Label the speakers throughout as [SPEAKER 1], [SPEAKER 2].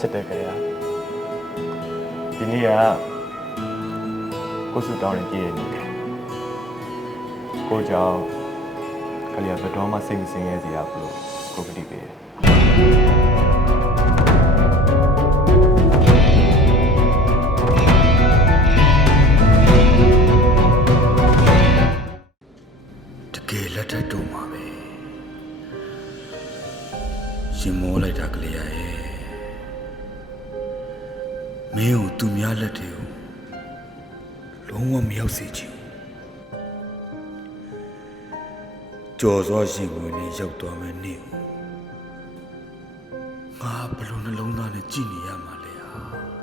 [SPEAKER 1] ချစ်တယ်ကြရဒီနေ့ကကိုစုတောင်းရင်ပြည့်ရနေတယ်ကိုကြောင့်ကလေးကဘယ်တော့မှစိတ်မစင်ရဲစေရဘူးလို့ကိုကတိပေးတယ်
[SPEAKER 2] တကယ်လက်ထက်တို့မှာပဲရှင်မောလိုက်တာကလေးရ သူများလက်တွေကိုလုံးဝမရောက်စေချင်ဘူးကြော်စောရှင်ဝင်နေရောက်သွားမယ်နေကိုငါဘယ်လိုနှလုံးသားနဲ့ကြည်နေရမှာလဲဟာ
[SPEAKER 3] ဟာ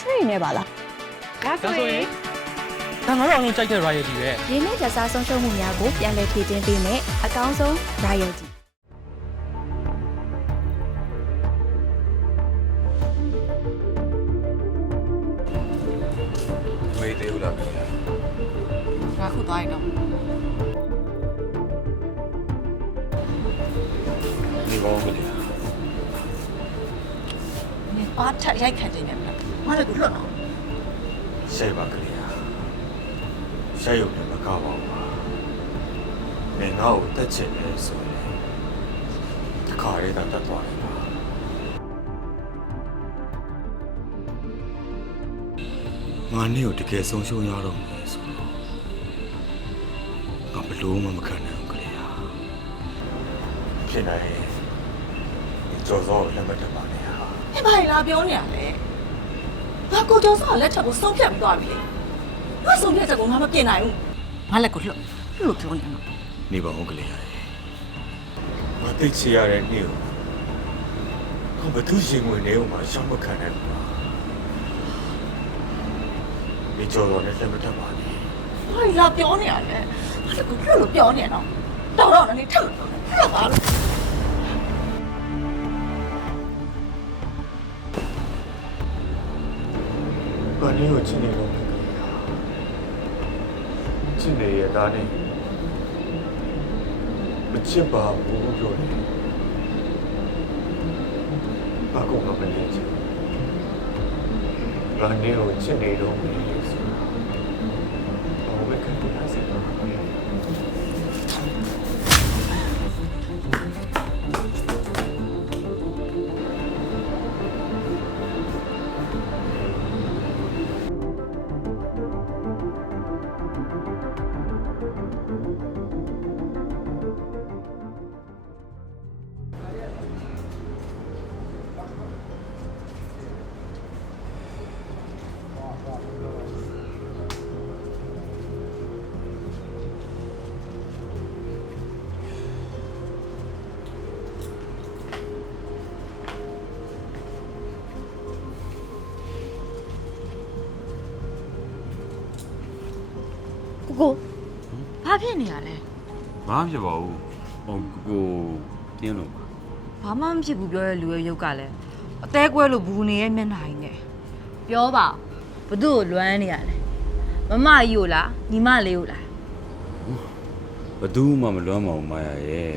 [SPEAKER 3] လျှော်ဝန်ချွေးနေပါလား
[SPEAKER 4] ဒါဆိုရင်ဒါငါတို့အောင်လုံးကြိုက်တဲ့ royalty ပဲ
[SPEAKER 3] ရင်းနှီးကြစားဆုံးရှုံးမှုများကိုပြန်လည်ဖြည့်တင်းပေးမယ်အကောင်းဆုံး royalty
[SPEAKER 2] မေးသေးဘူးလားခင်ဗျာ
[SPEAKER 5] ငါခုသွားရင်တော့
[SPEAKER 2] ဒီကောင်းကလေး
[SPEAKER 5] နင်ပါထက်ရိုက်ခံနေတယ်မလား ငါလည်းကိုလွတ်တော့
[SPEAKER 2] ရှေ့ပါကလေးဟာရှေ့ရုံနဲ့မကောက်ပါဘူးပါမင်းငါ့ကိုတက်ချင်တယ်ဆိုရင်ဒီခါလေးတော့တက်သွားတယ်ပါငါနေ့ကိုတကယ်ဆုံးရှုံးရတော့မယ်ဆိုတော့ငါဘယ်လို့မှမခံနိုင်ဘူးကလေးဟာဖြစ်နေတယ်ကြော်စောလက်မတက်ပါနဲ့ဟာ
[SPEAKER 5] ဟဲ့ဘာလဲလာပြောနေရလဲ ငါကိုကျော်စောလက်ထပ်ကိုဆုံးဖြတ်ပြီးသွားပြီလေငါဆုံးဖြတ်ချက်ကိုငါမပြင်နိုင်ဘူးငါလည်းကိုလွတ်လွတ်ပြောနေတော့
[SPEAKER 2] နေပါဦးကလေးရတယ်။မသိချရတဲ့နေ့ကိုကိုဘသူရှင်ဝင်နေဦးမှာရှောင်းမခံနိုင်ဘူး။ဒီကြော်တော်နဲ့လက်မထပ်ပါနဲ့
[SPEAKER 5] ဘာလဲလာပြောနေရလဲငါလည်းကိုလွတ်လို့ပြောနေတော့တော်တော့လည်းထက်လို့လွတ်ပါလို့။
[SPEAKER 1] ဘာလို့ချစ်နေလို့လဲကလေးဟာချစ်နေရတာနဲ့မချစ်ပါဘူးလို့လေ။ဘာကောမလဲချစ်။ငါနေကိုချစ်နေတော့
[SPEAKER 3] ကိုကိုဘာဖြစ်နေရလဲ
[SPEAKER 6] ဘာမှဖြစ်ပါဘူးဟိုကိုပြင်းလို့ပါ
[SPEAKER 7] ဘာမှမဖြစ်ဘူးပြောတဲ့လူရဲ့ရုပ်ကလည်းအသေးကွဲလို့ဘူးနေရဲ့မျက်နှာကြီးနဲ့ပြောပါဘသူ့ကိုလွမ်းနေရလဲမမကြီးကိုလားညီမလေးကိုလား
[SPEAKER 6] ဘယ်သူမှမလွမ်းပါဘူးမာယာရဲ့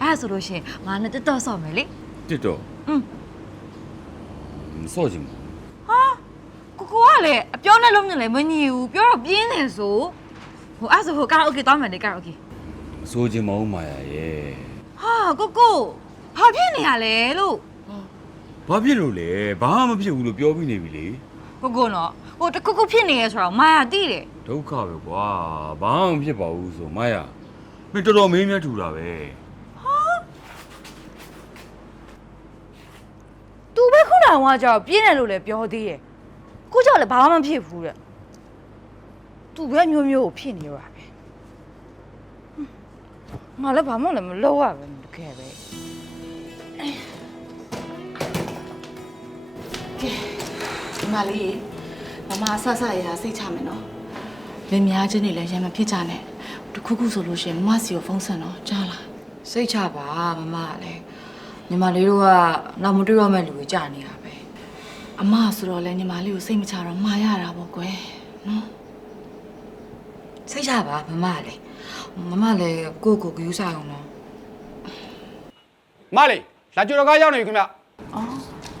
[SPEAKER 7] အဲ့ဒါဆိုလို့ရှရင်ငါနဲ့တက်တော့ဆော့မယ်လေ
[SPEAKER 6] တစ်တော့
[SPEAKER 7] อืม
[SPEAKER 6] မစော့ချင်ဘူး
[SPEAKER 7] ကိုကိုက လည်းအပြောနဲ့လုံးနဲ့လည်းမညီဘူးပြောတော့ပြင်းတယ်ဆိုဟိုအဲ့ဆိုဟိုကာရာအိုကေတောင်းမယ်လေကာရာအိုကေ
[SPEAKER 6] အစိုးချင်းမအောင်မာယာရဲ့
[SPEAKER 7] ဟာကိုကိုဘာဖြစ်နေရလဲလို့
[SPEAKER 6] ဘာဖြစ်လို့လဲဘာမှမဖြစ်ဘူးလို့ပြောပြီးနေပြီလေ
[SPEAKER 7] ကိုကိုနော်ဟိုတခုခုဖြစ်နေရဆိုတော့မာယာတိတယ်
[SPEAKER 6] ဒုက္ခပဲကွာဘာမှမဖြစ်ပါဘူးဆိုမာယာမင်းတော်တော်မင်းမြတ်ထူတာပဲဟာ
[SPEAKER 7] သူပဲခုနကကြောက်ပြင်းတယ်လို့လည်းပြောသေးတယ် ကိုကြောက်လည်းဘာမှမဖြစ်ဘူးတဲ့သူပဲမျိုးမျိုးကိုဖြစ်နေရပါပဲဟွန်းငါလည်းဘာမှလည်းမလုပ်ရပဲတကယ်ပဲ
[SPEAKER 5] ဒီမလေးမမဆဆရရစိတ်ချမယ်နော်လင်များချင်းတွေလည်းရံမဖြစ်ကြနဲ့တခုခုဆိုလို့ရှရင်မမစီကိုဖုန်းဆက်နော်ကြားလား
[SPEAKER 7] စိတ်ချပါမမကလည်းညီမလေးတို့ကနောက်မတွေ့ရမယ့်လူတွေကြာနေတာပဲ
[SPEAKER 5] အမဆိုတော့လည်းညီမလေးကိုစိတ်မချတော့မှာရတာပေါ့ကွယ်နော်
[SPEAKER 7] စိတ်ချပါမမကလည်းမမလည်းကိုယ့်ကိုယ်ကယူစားအောင်နော်
[SPEAKER 8] မလေးလာကြတော့ကားရောက်နေပြီခင်ဗျ
[SPEAKER 5] အော်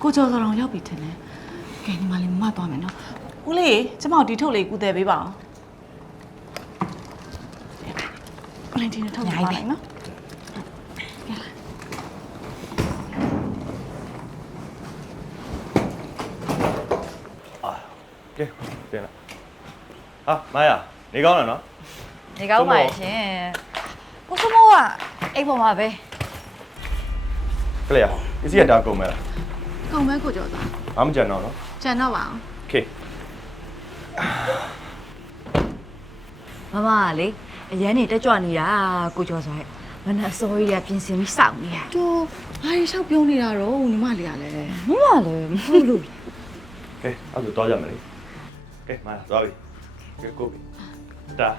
[SPEAKER 5] ကိုကျော်စောတော်ရောက်ပြီထင်တယ်ကဲညီမလေးမမသွားမယ်နော်ဦးလေးကျမတို့ဒီထုတ်လေးကူတယ်ပေးပါအောင်ဦးလေးဒီနဲ့ထုတ်ပါလိုက်နော်
[SPEAKER 1] ကဲတင်လာဟာမာယာနေကောင်းလားနော်
[SPEAKER 7] နေကောင်းပါရဲ့ရှင်ကိုစမောကအိမ်ပေါ်မှာပဲ
[SPEAKER 1] ကလေးရပစ္စည်းကဒါကုန်မဲ့လား
[SPEAKER 5] ကုန်မဲကိုကျော်စော
[SPEAKER 1] ဘာမှမကြံတော့နော်
[SPEAKER 5] ကျန်တော့ပါအောင်
[SPEAKER 1] โอเค
[SPEAKER 7] မမကလေအရန်နေတက်ကြွနေတာကိုကျော်ဆိုရဲ့မနက်အစောကြီးကပြင်ဆင်ပြီးစောင့်နေတာ
[SPEAKER 5] တူဘာရီလျှောက်ပြုံးနေတာတော့ညီမလေးကလည်း
[SPEAKER 7] မမလည်းမဟုတ်လို့
[SPEAKER 1] ကဲအဲ့ဒါတော့ကြမယ်လေ ကဲမာယာသွားပြီကဲကိုပြီဒါ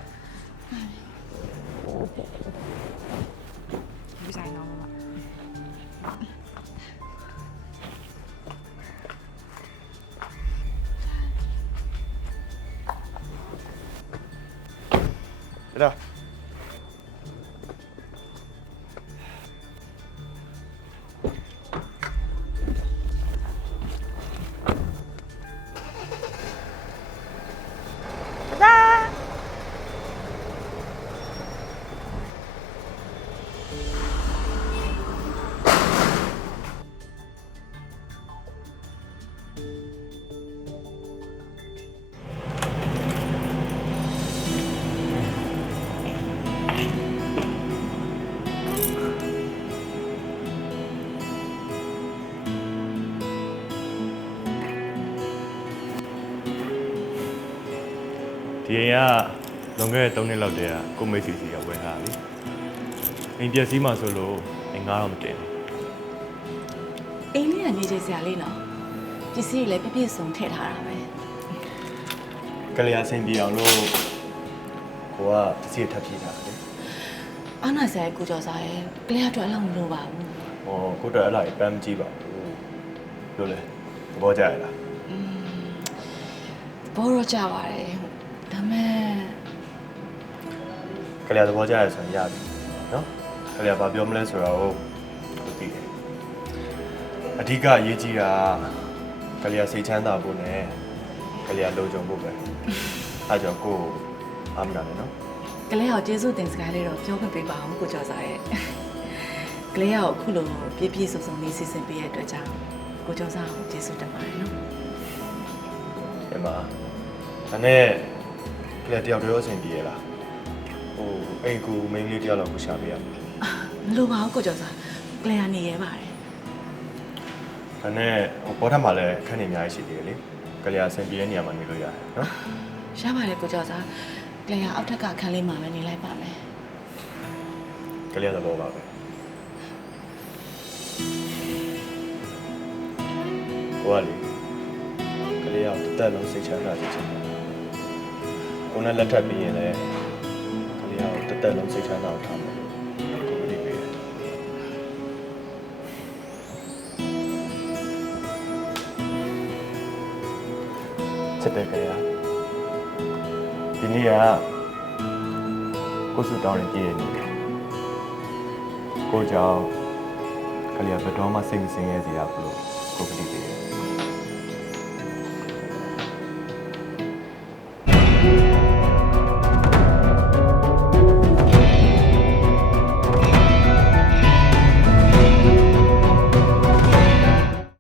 [SPEAKER 7] ဒီ
[SPEAKER 1] ဒါဒီအိမ်ကလွန်ခဲ့တဲ့3နှစ်လောက်တည်းကကိုမိတ်စီစီကဝယ်ထားတာလေအိမ်ပျက်စီးမှဆိုလို့အိမ်ငါတော့မတင်ဘူး
[SPEAKER 5] အိမ်လေးကနေချေစရာလေးနော်ပစ္စည်းတွေလည်းပြည့်ပြည့်စုံထည့်ထားတာပဲ
[SPEAKER 1] ကလေးအဆင်ပြေအောင်လို့ကိုကပစ္စည်းထပ်ပြေးထားတယ်
[SPEAKER 5] အာနာဆရာကိုကျော်စားရဲ့ကလေးကတော့အလောက်မလိုပါဘူး
[SPEAKER 1] ဟောကိုတော့အဲ့လိုက်ပန်းမကြည့်ပါဘူးလို့လေသဘောကျရလား
[SPEAKER 5] ဘောတော့ကြပါတယ် ဒါမဲ့
[SPEAKER 1] ကလေးသဘောကျရဆိုရင်ရပြီနော်ကလေးကဘာပြောမလဲဆိုတော့သိတယ်အဓိကအရေးကြီးတာကလေးကစိတ်ချမ်းသာဖို့နဲ့ကလေးကလုံခြုံဖို့ပဲအဲ့ကြောင့်ကိုကိုအားမနာနဲ့နော်
[SPEAKER 5] ကလေးကိုကျေးဇူးတင်စကားလေးတော့ပြောခွင့်ပေးပါအောင်ကိုကျော်စားရဲ့ကလေးကိုအခုလိုပြည့်ပြည့်စုံစုံလေးစီစဉ်ပေးရတဲ့အတွက်ကြောင့်ကိုကျော်စားကိုကျေးဇူးတင်ပါတယ်နော်
[SPEAKER 1] ဒီမှာဒါနဲ့က လေးတယောက်တည်းရောအဆင်ပြေရလားဟိုအိမ်ကူမိန်းကလေးတယောက်လောက်ကိုရှာပေးရမယ်
[SPEAKER 5] မလိုပါဘူးကိုကျော်စားကလေးကနေရဲပါတယ်
[SPEAKER 1] ဒါနဲ့ဟိုပေါ်ထပ်မှာလည်းခန်းနေအများကြီးရှိသေးတယ်လေကလေးအဆင်ပြေတဲ့နေရာမှာနေလို့ရတယ်နော်
[SPEAKER 5] ရပါတယ်ကိုကျော်စားကလေးကအောက်ထက်ကခန်းလေးမှာပဲနေလိုက်ပါမယ်
[SPEAKER 1] ကလေးသဘောပါပဲဟိုကလေကလေးကတစ်သက်လုံးစိတ်ချမ်းသာစေချင်တယ် ကိုနဲ့လက်ထပ်ပြီးရင်လည်းကလေးကတစ်သက်လုံးစိတ်ချမ်းသာအောင်ထားမယ်လို့ကိုကလေးပေးတယ်ချစ်တယ်ကလေးကဒီနေ့ကကိုစုတောင်းရင်ကြည့်ရနေတယ်ကိုကြောင့်ကလေးကဘယ်တော့မှစိတ်မစင်ရဲစီရဘူးလို့ကိုကလေးပဲ